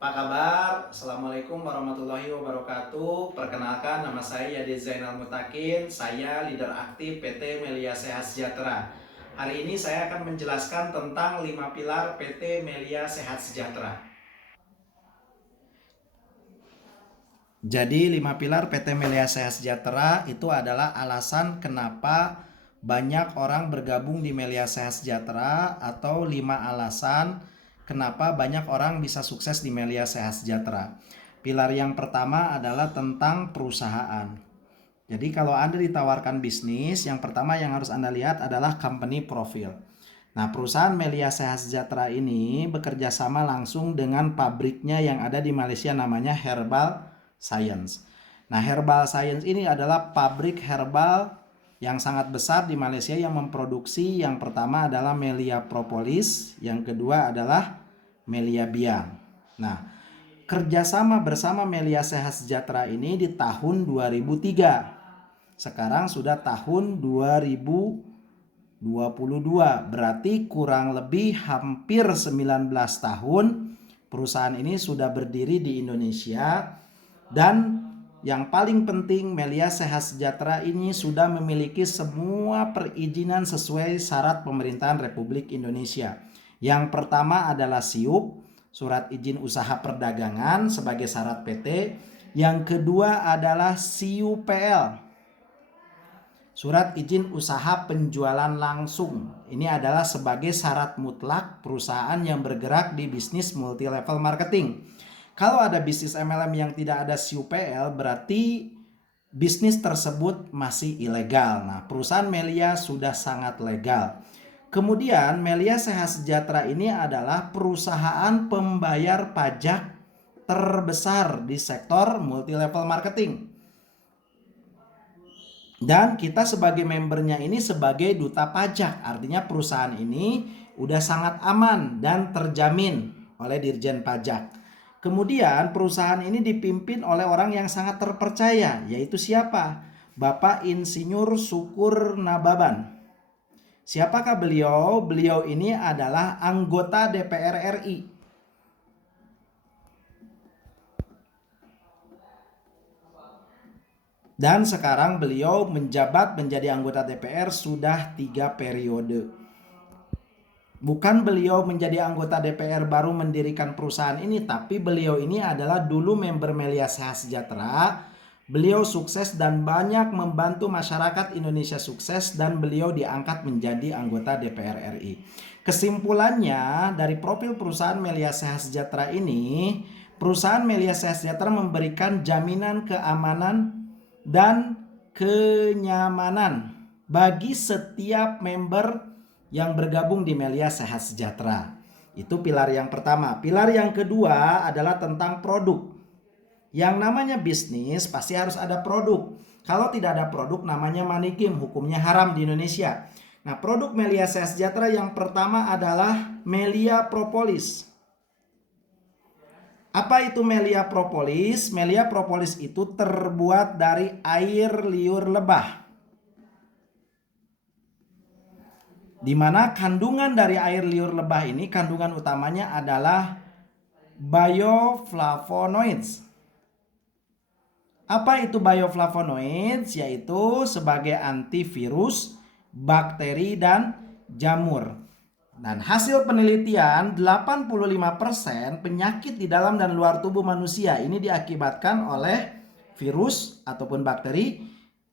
Apa kabar? Assalamualaikum warahmatullahi wabarakatuh. Perkenalkan, nama saya Yadi Zainal Mutakin. Saya leader aktif PT Melia Sehat Sejahtera. Hari ini saya akan menjelaskan tentang 5 pilar PT Melia Sehat Sejahtera. Jadi 5 pilar PT Melia Sehat Sejahtera itu adalah alasan kenapa banyak orang bergabung di Melia Sehat Sejahtera, atau 5 alasan kenapa banyak orang bisa sukses di Melia Sehat Sejahtera. Pilar yang pertama adalah tentang perusahaan. Jadi kalau Anda ditawarkan bisnis, yang pertama yang harus Anda lihat adalah company profile. Nah, perusahaan Melia Sehat Sejahtera ini bekerja sama langsung dengan pabriknya yang ada di Malaysia, namanya Herbal Science. Nah, Herbal Science ini adalah pabrik herbal yang sangat besar di Malaysia yang memproduksi, yang pertama adalah Melia Propolis, yang kedua adalah Melia Biang. Nah, kerjasama bersama Melia Sehat Sejahtera ini di tahun 2003. Sekarang sudah tahun 2022, berarti kurang lebih hampir 19 tahun perusahaan ini sudah berdiri di Indonesia. Dan yang paling penting, Melia Sehat Sejahtera ini sudah memiliki semua perizinan sesuai syarat pemerintahan Republik Indonesia. Yang pertama adalah SIUP, Surat Izin Usaha Perdagangan sebagai syarat PT. Yang kedua adalah SIUPL, Surat Izin Usaha Penjualan Langsung. Ini adalah sebagai syarat mutlak perusahaan yang bergerak di bisnis multi level marketing. Kalau ada bisnis MLM yang tidak ada SIUPL, berarti bisnis tersebut masih ilegal. Nah, perusahaan Melia sudah sangat legal. Kemudian Melia Sehat Sejahtera ini adalah perusahaan pembayar pajak terbesar di sektor multi level marketing. Dan kita sebagai membernya ini sebagai duta pajak, artinya perusahaan ini udah sangat aman dan terjamin oleh Dirjen Pajak. Kemudian perusahaan ini dipimpin oleh orang yang sangat terpercaya, yaitu siapa? Bapak Insinyur Syukur Nababan. Siapakah beliau? Beliau ini adalah anggota DPR RI. Dan sekarang beliau menjabat menjadi anggota DPR sudah 3 periode. Bukan beliau menjadi anggota DPR baru mendirikan perusahaan ini, tapi beliau ini adalah dulu member Melia Sehat Sejahtera. Beliau sukses dan banyak membantu masyarakat Indonesia sukses, dan beliau diangkat menjadi anggota DPR RI. Kesimpulannya dari profil perusahaan Melia Sehat Sejahtera ini, perusahaan Melia Sehat Sejahtera memberikan jaminan keamanan dan kenyamanan bagi setiap member yang bergabung di Melia Sehat Sejahtera. Itu pilar yang pertama. Pilar yang kedua adalah tentang produk. Yang namanya bisnis pasti harus ada produk. Kalau tidak ada produk namanya money game, hukumnya haram di Indonesia. Nah, produk Melia Sehat Sejahtera yang pertama adalah Melia Propolis. Apa itu Melia Propolis? Melia Propolis itu terbuat dari air liur lebah, di mana kandungan dari air liur lebah ini, kandungan utamanya adalah bioflavonoids. Apa itu bioflavonoids? Yaitu sebagai antivirus, bakteri, dan jamur. Dan hasil penelitian, 85% penyakit di dalam dan luar tubuh manusia ini diakibatkan oleh virus ataupun bakteri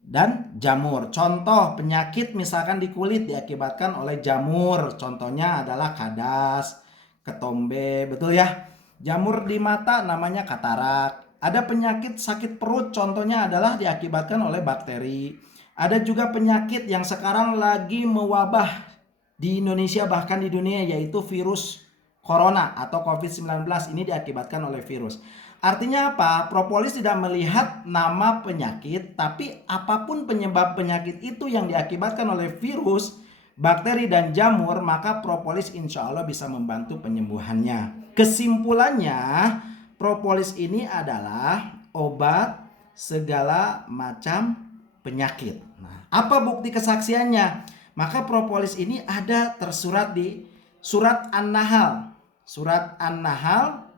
dan jamur. Contoh penyakit misalkan di kulit diakibatkan oleh jamur. Contohnya adalah kadas, ketombe, betul ya? Jamur di mata namanya katarak. Ada penyakit sakit perut, contohnya adalah diakibatkan oleh bakteri. Ada juga penyakit yang sekarang lagi mewabah di Indonesia bahkan di dunia, yaitu virus corona atau COVID-19. Ini diakibatkan oleh virus. Artinya apa? Propolis tidak melihat nama penyakit, tapi apapun penyebab penyakit itu yang diakibatkan oleh virus, bakteri, dan jamur, maka propolis insya Allah bisa membantu penyembuhannya. Kesimpulannya, propolis ini adalah obat segala macam penyakit. Nah, apa bukti kesaksiannya? Maka propolis ini ada tersurat di Surat An-Nahl. Surat An-Nahl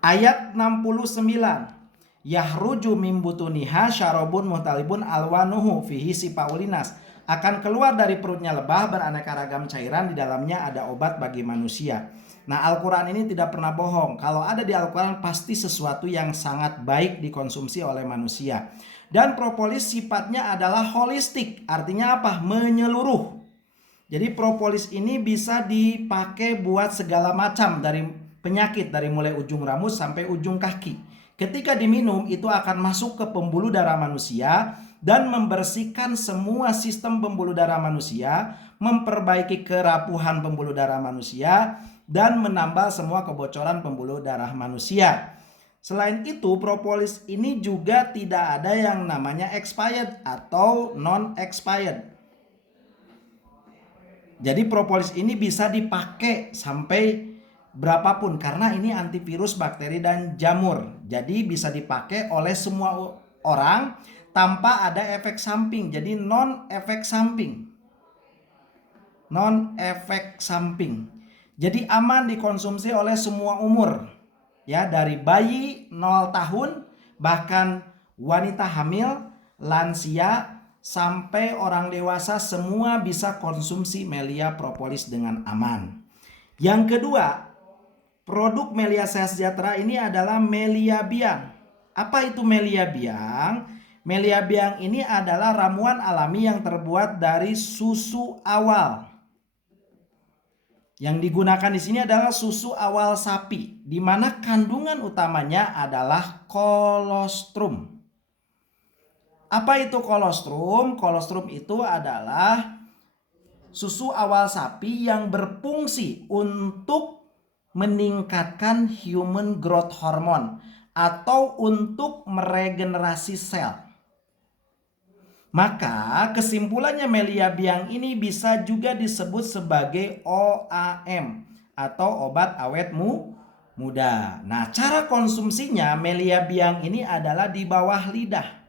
Ayat 69. Yahruju min butuniha syarabun muhtalibun alwanuhu fihi si Paulinas. Akan keluar dari perutnya lebah beraneka ragam cairan, di dalamnya ada obat bagi manusia. Nah, Al-Quran ini tidak pernah bohong. Kalau ada di Al-Quran pasti sesuatu yang sangat baik dikonsumsi oleh manusia. Dan propolis sifatnya adalah holistik. Artinya apa? Menyeluruh. Jadi propolis ini bisa dipakai buat segala macam dari penyakit, dari mulai ujung rambut sampai ujung kaki. Ketika diminum itu akan masuk ke pembuluh darah manusia dan membersihkan semua sistem pembuluh darah manusia, memperbaiki kerapuhan pembuluh darah manusia, dan menambal semua kebocoran pembuluh darah manusia. Selain itu, propolis ini juga tidak ada yang namanya expired atau non-expired. Jadi propolis ini bisa dipakai sampai berapapun karena ini antivirus, bakteri, dan jamur. Jadi bisa dipakai oleh semua orang tanpa ada efek samping. Jadi non-efek samping. Non-efek samping. Jadi aman dikonsumsi oleh semua umur. Ya, dari bayi 0 tahun bahkan wanita hamil, lansia, sampai orang dewasa semua bisa konsumsi Melia Propolis dengan aman. Yang kedua, produk Melia Sehat Sejahtera ini adalah Melia Biang. Apa itu Melia Biang? Melia Biang ini adalah ramuan alami yang terbuat dari susu awal. Yang digunakan di sini adalah susu awal sapi, di mana kandungan utamanya adalah kolostrum. Apa itu kolostrum? Kolostrum itu adalah susu awal sapi yang berfungsi untuk meningkatkan human growth hormone atau untuk meregenerasi sel. Maka kesimpulannya Melia Biang ini bisa juga disebut sebagai OAM atau obat awet muda. Nah, cara konsumsinya Melia Biang ini adalah di bawah lidah.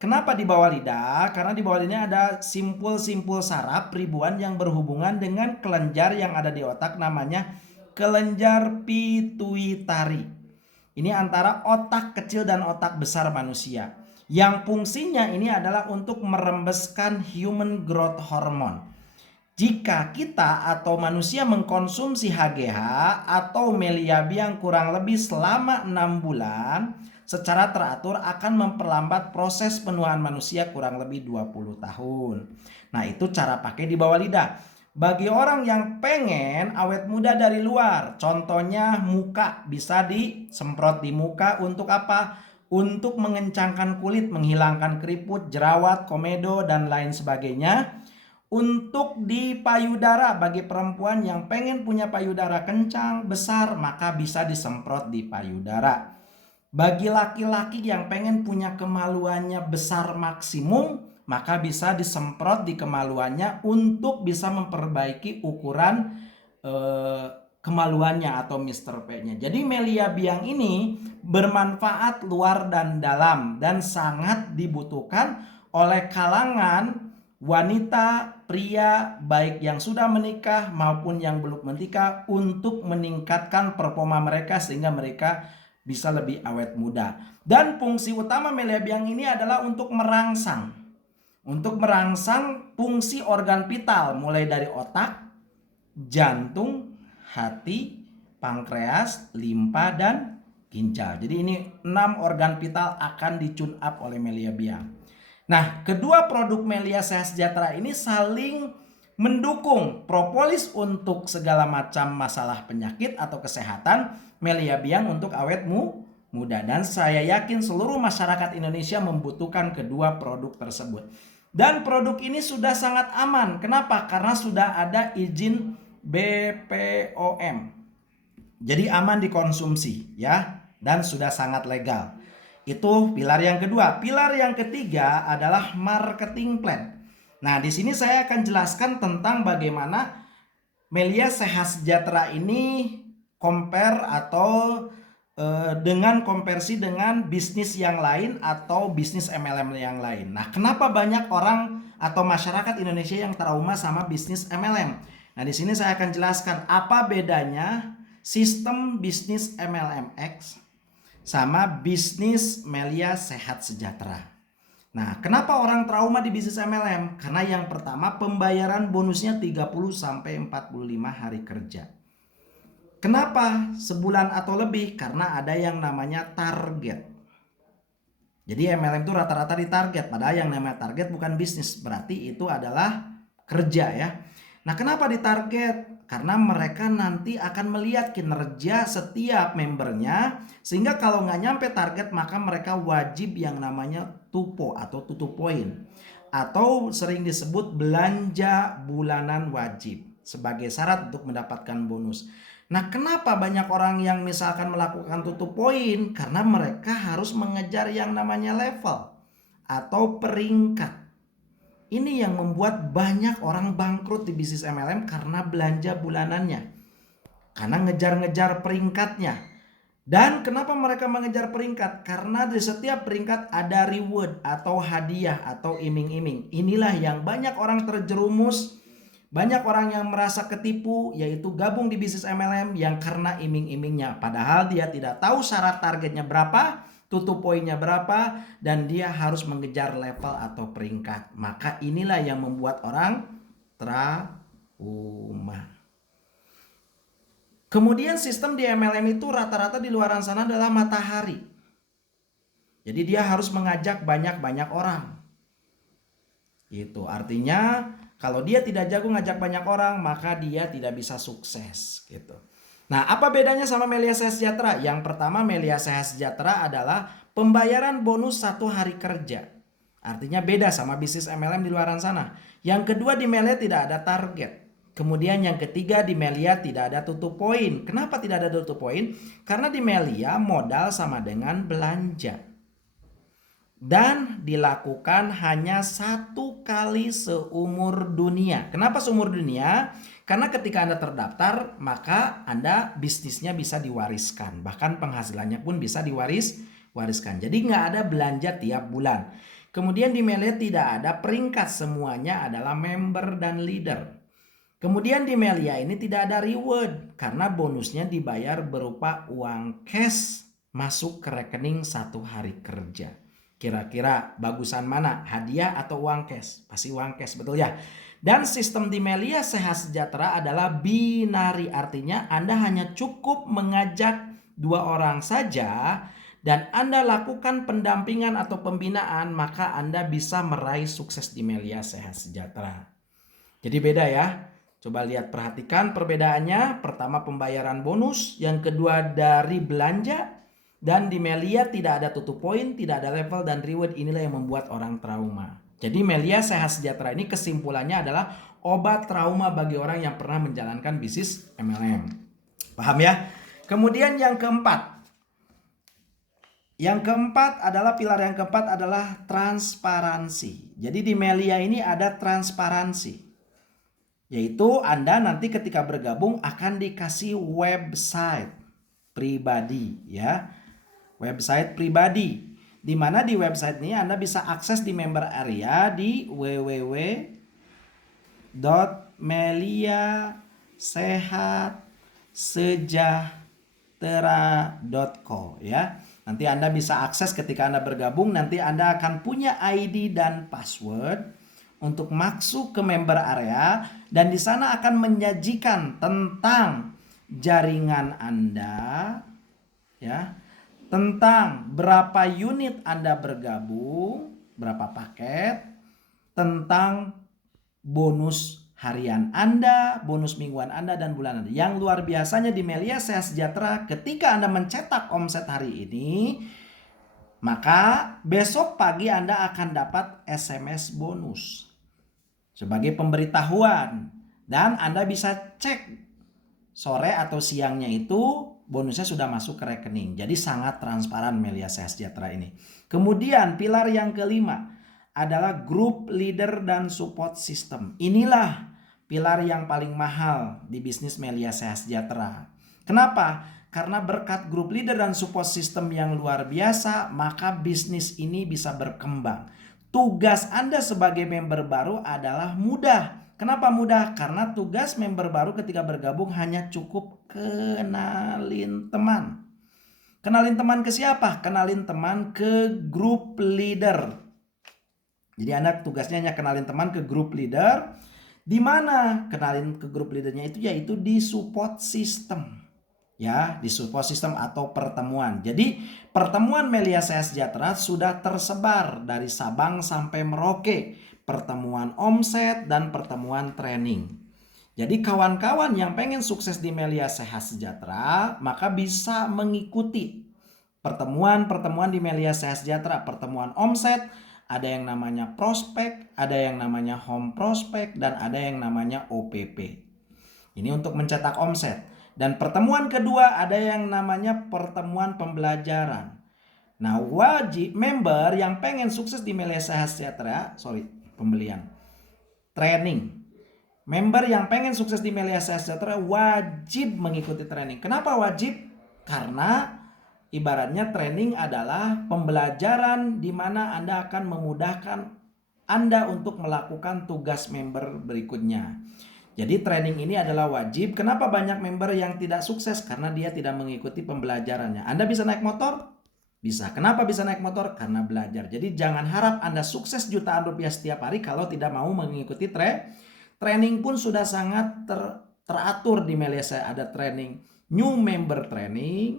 Kenapa di bawah lidah? Karena di bawah lidahnya ada simpul-simpul saraf ribuan yang berhubungan dengan kelenjar yang ada di otak, namanya kelenjar pituitari. Ini antara otak kecil dan otak besar manusia. Yang fungsinya ini adalah untuk merembeskan human growth hormone. Jika kita atau manusia mengkonsumsi HGH atau Melia Biang kurang lebih selama 6 bulan, secara teratur akan memperlambat proses penuaan manusia kurang lebih 20 tahun. Nah, itu cara pakai di bawah lidah. Bagi orang yang pengen awet muda dari luar, contohnya muka, bisa disemprot di muka untuk apa? Untuk mengencangkan kulit, menghilangkan keriput, jerawat, komedo, dan lain sebagainya. Untuk di payudara, bagi perempuan yang pengen punya payudara kencang, besar, maka bisa disemprot di payudara. Bagi laki-laki yang pengen punya kemaluannya besar maksimum, maka bisa disemprot di kemaluannya untuk bisa memperbaiki ukuran kemaluannya atau Mr. P-nya. Jadi Melia Biang ini bermanfaat luar dan dalam dan sangat dibutuhkan oleh kalangan wanita, pria, baik yang sudah menikah maupun yang belum menikah, untuk meningkatkan performa mereka sehingga mereka bisa lebih awet muda. Dan fungsi utama Melia Biang ini adalah untuk merangsang. Untuk merangsang fungsi organ vital mulai dari otak, jantung, hati, pankreas, limpa, dan ginjal. Jadi ini 6 organ vital akan di-tune up oleh Melia Biang. Nah, kedua produk Melia Sehat Sejahtera ini saling mendukung. Propolis untuk segala macam masalah penyakit atau kesehatan, Melia Biang untuk awet muda. Dan saya yakin seluruh masyarakat Indonesia membutuhkan kedua produk tersebut. Dan produk ini sudah sangat aman. Kenapa? Karena sudah ada izin BPOM. Jadi aman dikonsumsi ya, dan sudah sangat legal. Itu pilar yang kedua. Pilar yang ketiga adalah marketing plan. Nah, di sini saya akan jelaskan tentang bagaimana Melia Sehat Sejahtera ini compare atau dengan konversi dengan bisnis yang lain atau bisnis MLM yang lain. Nah, kenapa banyak orang atau masyarakat Indonesia yang trauma sama bisnis MLM? Nah, di sini saya akan jelaskan apa bedanya sistem bisnis MLMX sama bisnis Melia Sehat Sejahtera. Nah, kenapa orang trauma di bisnis MLM? Karena yang pertama pembayaran bonusnya 30 sampai 45 hari kerja. Kenapa sebulan atau lebih? Karena ada yang namanya target. Jadi MLM itu rata-rata di target, padahal yang namanya target bukan bisnis, berarti itu adalah kerja ya. Nah, kenapa di target? Karena mereka nanti akan melihat kinerja setiap membernya, sehingga kalau nggak nyampe target maka mereka wajib yang namanya tupo atau tutup poin, atau sering disebut belanja bulanan wajib sebagai syarat untuk mendapatkan bonus. Nah, kenapa banyak orang yang misalkan melakukan tutup poin? Karena mereka harus mengejar yang namanya level atau peringkat. Ini yang membuat banyak orang bangkrut di bisnis MLM karena belanja bulanannya. Karena ngejar-ngejar peringkatnya. Dan kenapa mereka mengejar peringkat? Karena di setiap peringkat ada reward atau hadiah atau iming-iming. Inilah yang banyak orang terjerumus. Banyak orang yang merasa ketipu, yaitu gabung di bisnis MLM yang karena iming-imingnya. Padahal dia tidak tahu syarat targetnya berapa, tutup poinnya berapa, dan dia harus mengejar level atau peringkat. Maka inilah yang membuat orang trauma. Kemudian sistem di MLM itu rata-rata di luar sana adalah matahari. Jadi dia harus mengajak banyak-banyak orang. Itu artinya kalau dia tidak jago ngajak banyak orang, maka dia tidak bisa sukses gitu. Nah, apa bedanya sama Melia Sehat Sejahtera? Yang pertama, Melia Sehat Sejahtera adalah pembayaran bonus 1 hari kerja. Artinya beda sama bisnis MLM di luar sana. Yang kedua, di Melia tidak ada target. Kemudian yang ketiga, di Melia tidak ada tutup poin. Kenapa tidak ada tutup poin? Karena di Melia modal sama dengan belanja. Dan dilakukan hanya 1 kali seumur dunia. Kenapa seumur dunia? Karena ketika Anda terdaftar, maka Anda bisnisnya bisa diwariskan. Bahkan penghasilannya pun bisa wariskan. Jadi nggak ada belanja tiap bulan. Kemudian di Melia tidak ada peringkat, semuanya adalah member dan leader. Kemudian di Melia ini tidak ada reward karena bonusnya dibayar berupa uang cash masuk ke rekening 1 hari kerja. Kira-kira bagusan mana? Hadiah atau uang cash? Pasti uang cash, betul ya? Dan sistem di Melia Sehat Sejahtera adalah binari. Artinya Anda hanya cukup mengajak 2 orang saja dan Anda lakukan pendampingan atau pembinaan, maka Anda bisa meraih sukses di Melia Sehat Sejahtera. Jadi beda ya. Coba lihat, perhatikan perbedaannya. Pertama pembayaran bonus, yang kedua dari belanja. Dan di Melia tidak ada tutup poin, tidak ada level dan reward. Inilah yang membuat orang trauma. Jadi Melia Sehat Sejahtera ini kesimpulannya adalah obat trauma bagi orang yang pernah menjalankan bisnis MLM. Paham ya? Kemudian yang keempat. Yang keempat adalah pilar yang keempat adalah transparansi. Jadi di Melia ini ada transparansi. Yaitu Anda nanti ketika bergabung akan dikasih website pribadi ya. Website pribadi, di mana di website ini Anda bisa akses di member area di www.meliasehatsejahtera.co ya. Nanti Anda bisa akses ketika Anda bergabung, nanti Anda akan punya ID dan password untuk masuk ke member area, dan di sana akan menyajikan tentang jaringan Anda ya. Tentang berapa unit Anda bergabung, berapa paket, tentang bonus harian Anda, bonus mingguan Anda, dan bulan Anda. Yang luar biasanya di Melia Sehat Sejahtera, ketika Anda mencetak omset hari ini, maka besok pagi Anda akan dapat SMS bonus sebagai pemberitahuan. Dan Anda bisa cek sore atau siangnya itu bonusnya sudah masuk ke rekening. Jadi sangat transparan Melia Sehat Sejahtera ini. Kemudian pilar yang kelima adalah group leader dan support system. Inilah pilar yang paling mahal di bisnis Melia Sehat Sejahtera. Kenapa? Karena berkat group leader dan support system yang luar biasa, maka bisnis ini bisa berkembang. Tugas Anda sebagai member baru adalah mudah. Kenapa mudah? Karena tugas member baru ketika bergabung hanya cukup kenalin teman. Kenalin teman ke siapa? Kenalin teman ke grup leader. Jadi Anda tugasnya hanya kenalin teman ke grup leader. Di mana kenalin ke grup leadernya itu yaitu di support system. Ya, di support system atau pertemuan. Jadi pertemuan Melia Sehat Sejahtera sudah tersebar dari Sabang sampai Merauke. Pertemuan omset dan pertemuan training. Jadi kawan-kawan yang pengen sukses di Melia Sehat Sejahtera maka bisa mengikuti pertemuan-pertemuan di Melia Sehat Sejahtera. Pertemuan omset, ada yang namanya prospek, ada yang namanya home prospek, dan ada yang namanya OPP. Ini untuk mencetak omset. Dan pertemuan kedua ada yang namanya pertemuan pembelajaran. Nah, wajib member yang pengen sukses di Melia Sehat Sejahtera, training. Member yang pengen sukses di Melia Sehat Sejahtera wajib mengikuti training. Kenapa wajib? Karena ibaratnya training adalah pembelajaran di mana Anda akan memudahkan Anda untuk melakukan tugas member berikutnya. Jadi training ini adalah wajib. Kenapa banyak member yang tidak sukses? Karena dia tidak mengikuti pembelajarannya. Anda bisa naik motor? Bisa. Kenapa bisa naik motor? Karena belajar. Jadi jangan harap Anda sukses jutaan rupiah setiap hari kalau tidak mau mengikuti training pun sudah sangat teratur di Melia. Ada training new member training,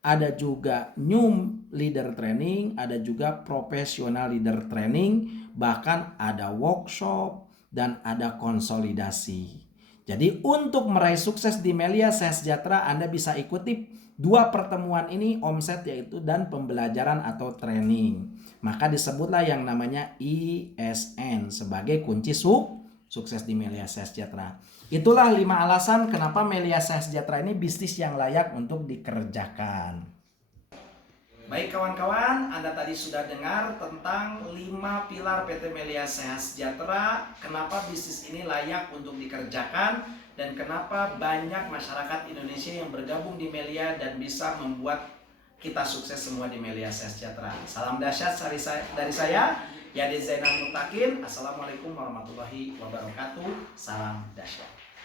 ada juga new leader training, ada juga professional leader training, bahkan ada workshop dan ada konsolidasi. Jadi untuk meraih sukses di Melia Sehat Sejahtera Anda bisa ikuti dua pertemuan ini omset yaitu dan pembelajaran atau training. Maka disebutlah yang namanya ISN sebagai kunci sukses di Melia Sehat Sejahtera. Itulah 5 alasan kenapa Melia Sehat Sejahtera ini bisnis yang layak untuk dikerjakan. Baik kawan-kawan, Anda tadi sudah dengar tentang 5 pilar PT Melia Sehat Sejahtera. Kenapa bisnis ini layak untuk dikerjakan dan kenapa banyak masyarakat Indonesia yang bergabung di Melia dan bisa membuat kita sukses semua di Melia Sehat Sejahtera. Salam dahsyat dari saya, Yadi Zainal Mutakin. Assalamualaikum warahmatullahi wabarakatuh. Salam dahsyat.